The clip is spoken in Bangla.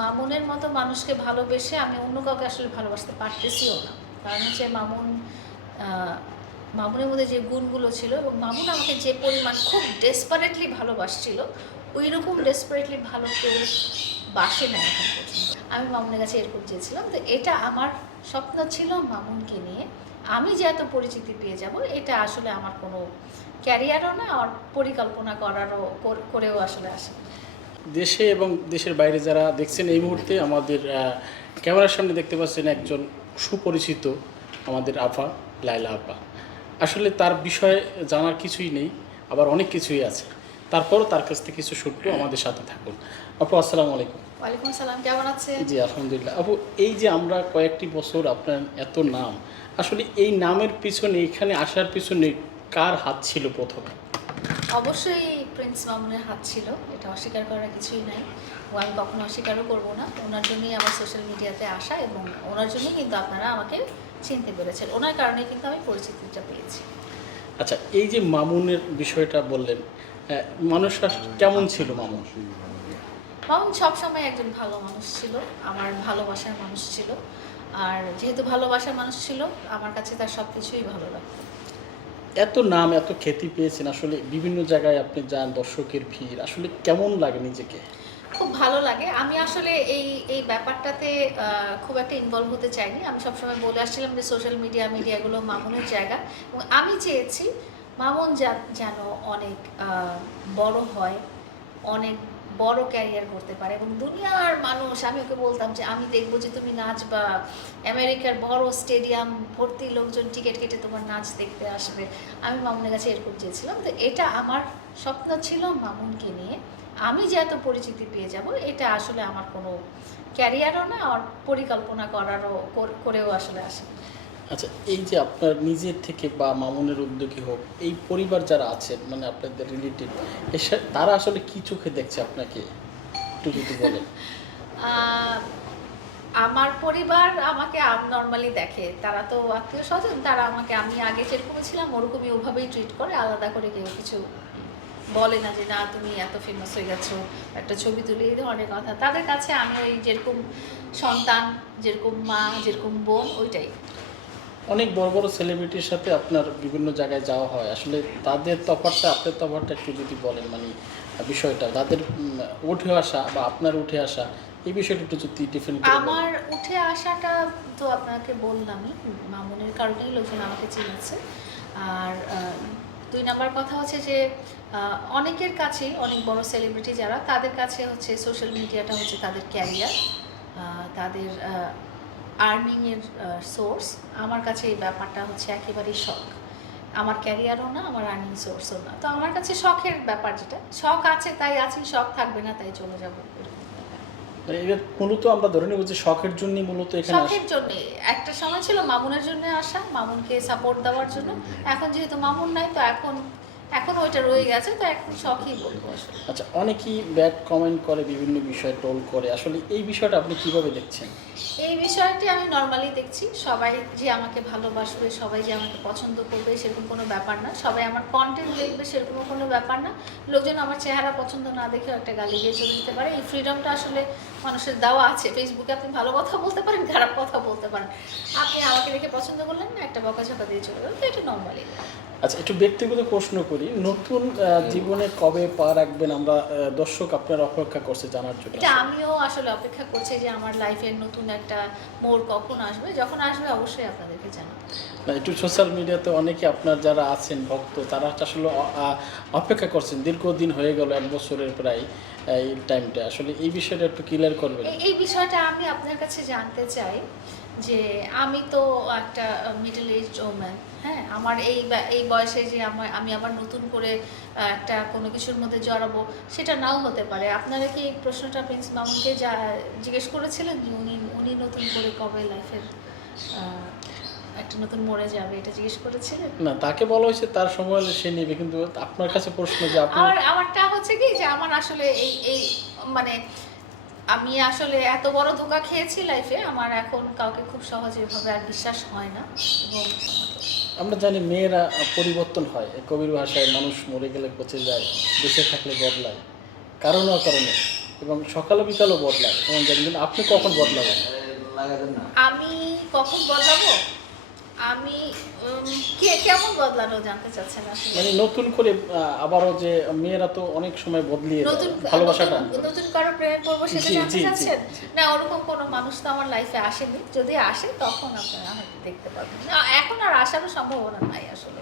মামুনের মতো মানুষকে ভালোবেসে আমি অন্য কাউকে আসলে ভালোবাসতে পারতেছিও না। কারণ হচ্ছে মামুন মামুনের মধ্যে যে গুণগুলো ছিল এবং মামুন আমাকে যে পরিমাণ খুব ডেসপারেটলি ভালোবাসছিল ওই রকম ডেসপারেটলি ভালো কেউ বাসে না এখন আমি মামুনের কাছে এরকম চেয়েছিলাম, তো এটা আমার স্বপ্ন ছিল মামুনকে নিয়ে। আমি যে এত পরিচিতি পেয়ে যাব, এটা আসলে আমার কোনো ক্যারিয়ারও না আর পরিকল্পনা করারও করেও আসলে আসে। দেশে এবং দেশের বাইরে যারা দেখছেন এই মুহূর্তে আমাদের ক্যামেরার সামনে দেখতে পাচ্ছেন একজন সুপরিচিত আমাদের আফা লাইলা আপা আসলে তার বিষয়ে জানার কিছুই নেই আবার অনেক কিছুই আছে। তারপরও তার কাছ থেকে কিছু শুনব আমাদের সাথে থাকুন। আপু আসসালামু আলাইকুম। ওয়ালাইকুম সালাম কেমন আছে জি আলহামদুলিল্লাহ। আপু এই যে আমরা কয়েকটি বছর আপনার এত নাম আসলে এই নামের পিছনে এখানে আসার পিছনে কার হাত ছিল প্রথমে? অবশ্যই প্রিন্স মামুনের হাত ছিল এটা অস্বীকার করার কিছুই নাই। ও আমি কখনো অস্বীকারও করব না। ওনার জন্যই আমার সোশ্যাল মিডিয়াতে আসা এবং ওনার জন্যই কিন্তু আপনারা আমাকে চিনতে পেরেছেন। ওনার কারণে কিন্তু আমি পরিচিতিটা পেয়েছি। আচ্ছা এই যে মামুনের বিষয়টা বললেন মানুষ কেমন ছিল মামুন? মামুন সবসময় একজন ভালো মানুষ ছিল আমার ভালোবাসার মানুষ ছিল। আর যেহেতু ভালোবাসার মানুষ ছিল আমার কাছে তার সব কিছুই ভালো লাগতো। এত নাম, এত খ্যাতি পেয়েছেন, আসলে বিভিন্ন জায়গায় আপনি যান, দর্শকের ভিড়, আসলে কেমন লাগে নিজেকে? খুব ভালো লাগে। আমি আসলে এই এই ব্যাপারটাতে খুব একটা ইনভলভ হতে চাইনি। আমি সবসময় বলে আসছিলাম যে সোশ্যাল মিডিয়া মিডিয়াগুলো মামুনের জায়গা। এবং আমি চেয়েছি, মামুন যেন অনেক বড় হয়, অনেক বড় ক্যারিয়ার করতে পারে এবং দুনিয়ার মানুষ, আমি ওকে বলতাম যে, আমি দেখব যে তুমি নাচ বা আমেরিকার বড় স্টেডিয়াম ভর্তি লোকজন টিকিট কেটে তোমার নাচ দেখতে আসবে। আমি মামুনের কাছে এরকম চেয়েছিলাম। তো এটা আমার স্বপ্ন ছিল মামুনকে নিয়ে। আমি যে এত পরিচিতি পেয়ে যাব, এটা আসলে আমার কোনো ক্যারিয়ারও না, আর পরিকল্পনা করারও করেও আসলে আসে। আচ্ছা এই যে আপনার নিজের থেকে বা মামুনের উদ্যোগী হোক, এই পরিবার যারা আছেন মানে আপনাদের রিলেটিভ তারা আসলে কি চোখে দেখছে আপনাকে? একটু যদি বলেন। আমার পরিবার আমাকে নর্মালি দেখে। তারা তো আত্মীয় স্বজন, তারা আমাকে, আমি আগে যেরকম ছিলাম, ওরকমই ওভাবেই ট্রিট করে। আলাদা করে কেউ কিছু বলে না যে, না, তুমি এত ফেমাস হয়ে গেছো, একটা ছবি তুলে এই ধরনের কথা। তাদের কাছে আমি ওই যেরকম সন্তান, যেরকম মা, যেরকম বোন, ওইটাই। অনেক বড় বড় সেলিব্রিটির সাথে আপনার বিভিন্ন জায়গায় যাওয়া হয়। আসলে তাদের তফাৎটা, আপনার তফাৎটা একটু যদি বলেন মানে বিষয়টা, তাদের উঠে আসা বা আপনার উঠে আসা, এই বিষয়টা একটু যদি ডিফারেন্ট আমার উঠে আসাটা তো আপনাকে বললামই, মামুনের কারণেই লোকজন আমাকে চিনেছে। আর দুই নাম্বার কথা হচ্ছে যে অনেকের কাছেই অনেক বড় সেলিব্রিটি যারা, তাদের কাছে হচ্ছে সোশ্যাল মিডিয়াটা হচ্ছে তাদের ক্যারিয়ার তাদের আর্নিংয়ের সোর্স আমার কাছে এই ব্যাপারটা হচ্ছে একেবারেই শখ আমার ক্যারিয়ারও না আমার আর্নিং সোর্সও না। তো আমার কাছে শখের ব্যাপার যেটা শখ আছে তাই আছি শখ থাকবে না তাই চলে যাব। মানে মূলত আমরা ধরে নেব যে শখের জন্যই মূলত এখানে শখের জন্য একটা সময় ছিল মামুনের জন্য আসা মামুনকে সাপোর্ট দেওয়ার জন্য। এখন যেহেতু মামুন নাই তো এখন এখন ওইটা রয়ে গেছে তো এখন শখই বলব আসলে। আচ্ছা অনেকেই ব্যাড কমেন্ট করে বিভিন্ন বিষয়ে টোল করে। আসলে এই বিষয়টা আপনি কীভাবে দেখছেন? এই বিষয়টি আমি নর্মালি দেখছি। সবাই যে আমাকে ভালোবাসবে সবাই যে আমাকে পছন্দ করবে সেরকম কোনো ব্যাপার না। সবাই আমার কন্টেন্ট দেখবে সেরকম কোনো ব্যাপার না। লোকজন আমার চেহারা পছন্দ না দেখেও একটা গালি দিয়ে চলে যেতে পারে। এই ফ্রিডমটা আসলে মানুষের দেওয়া আছে। ফেসবুকে আপনি ভালো কথা বলতে পারেন খারাপ কথা বলতে পারেন। আপনি আমাকে দেখে পছন্দ করলেন না একটা বকাঝকা দিয়ে চলে গেল। তো এটা নর্মালি আচ্ছা একটু ব্যক্তিগত প্রশ্ন করি। নতুন জীবনে কবে পা রাখবেন আমরা দর্শক আপনার অপেক্ষা করছে জানার জন্য। এটা আমিও আসলে অপেক্ষা করছি যে আমার লাইফের নতুন একটা মোড় কখন আসবে। যখন আসবে অবশ্যই আপনাদেরকে জানাব। একটু সোশ্যাল মিডিয়াতে অনেকে আপনার যারা আছেন ভক্ত তারা আসলে অপেক্ষা করছেন। দীর্ঘদিন হয়ে গেল এক বছরের প্রায় এই টাইমটা আসলে এই বিষয়টা একটু ক্লিয়ার করবেন। এই- এই বিষয়টা আমি আপনার কাছে জানতে চাই যে আমি তো একটা মিডল এজ ওম্যান হ্যাঁ আমার এই এই বয়সে যে আমার আমি আবার নতুন করে একটা কোনো কিছুর মধ্যে জড়াবো সেটা নাও হতে পারে। আপনারা কি এই প্রশ্নটা প্রিন্স মামুনকে যা জিজ্ঞেস করেছিলেন যে উনি উনি নতুন করে কবে লাইফের একটা নতুন মোড়ে যাবে এটা জিজ্ঞেস করেছিলেন? না তাকে বলা হয়েছে তার সময় সে নেবে কিন্তু আপনার কাছে প্রশ্ন যে আপনি আমার আমারটা হচ্ছে কি যে আমার আসলে এই এই মানে আমি আসলে এত বড় ধোকা খেয়েছি লাইফে আমার এখন কাউকে খুব সহজে এভাবে আর বিশ্বাস হয় না। এবং আমরা জানি মেয়েরা পরিবর্তন হয়। এই কবির ভাষায় মানুষ মরে গেলে পচে যায় বেঁচে থাকলে বদলায় কারণ কারণে এবং সকালে বিকালও বদলায়। এবং দেখবেন আপনি কখন বদলাবেন? আমি কখন বদলাবো? আমি কে কেমন বদলানো জানতে চাচ্ছেন আসলে? মানে নতুন করে আবারও যে মেয়েরা তো অনেক সময় বদলিয়ে নতুন ভালোবাসাটা নতুন- নতুন কারও প্রেমে করব সেটা জানতে চাচ্ছেন? না ওরকম কোনো মানুষ তো আমার লাইফে আসেনি। যদি আসে তখন আপনারা হয়তো দেখতে পাবেন না, এখন আর আসারও সম্ভাবনা নাই আসলে।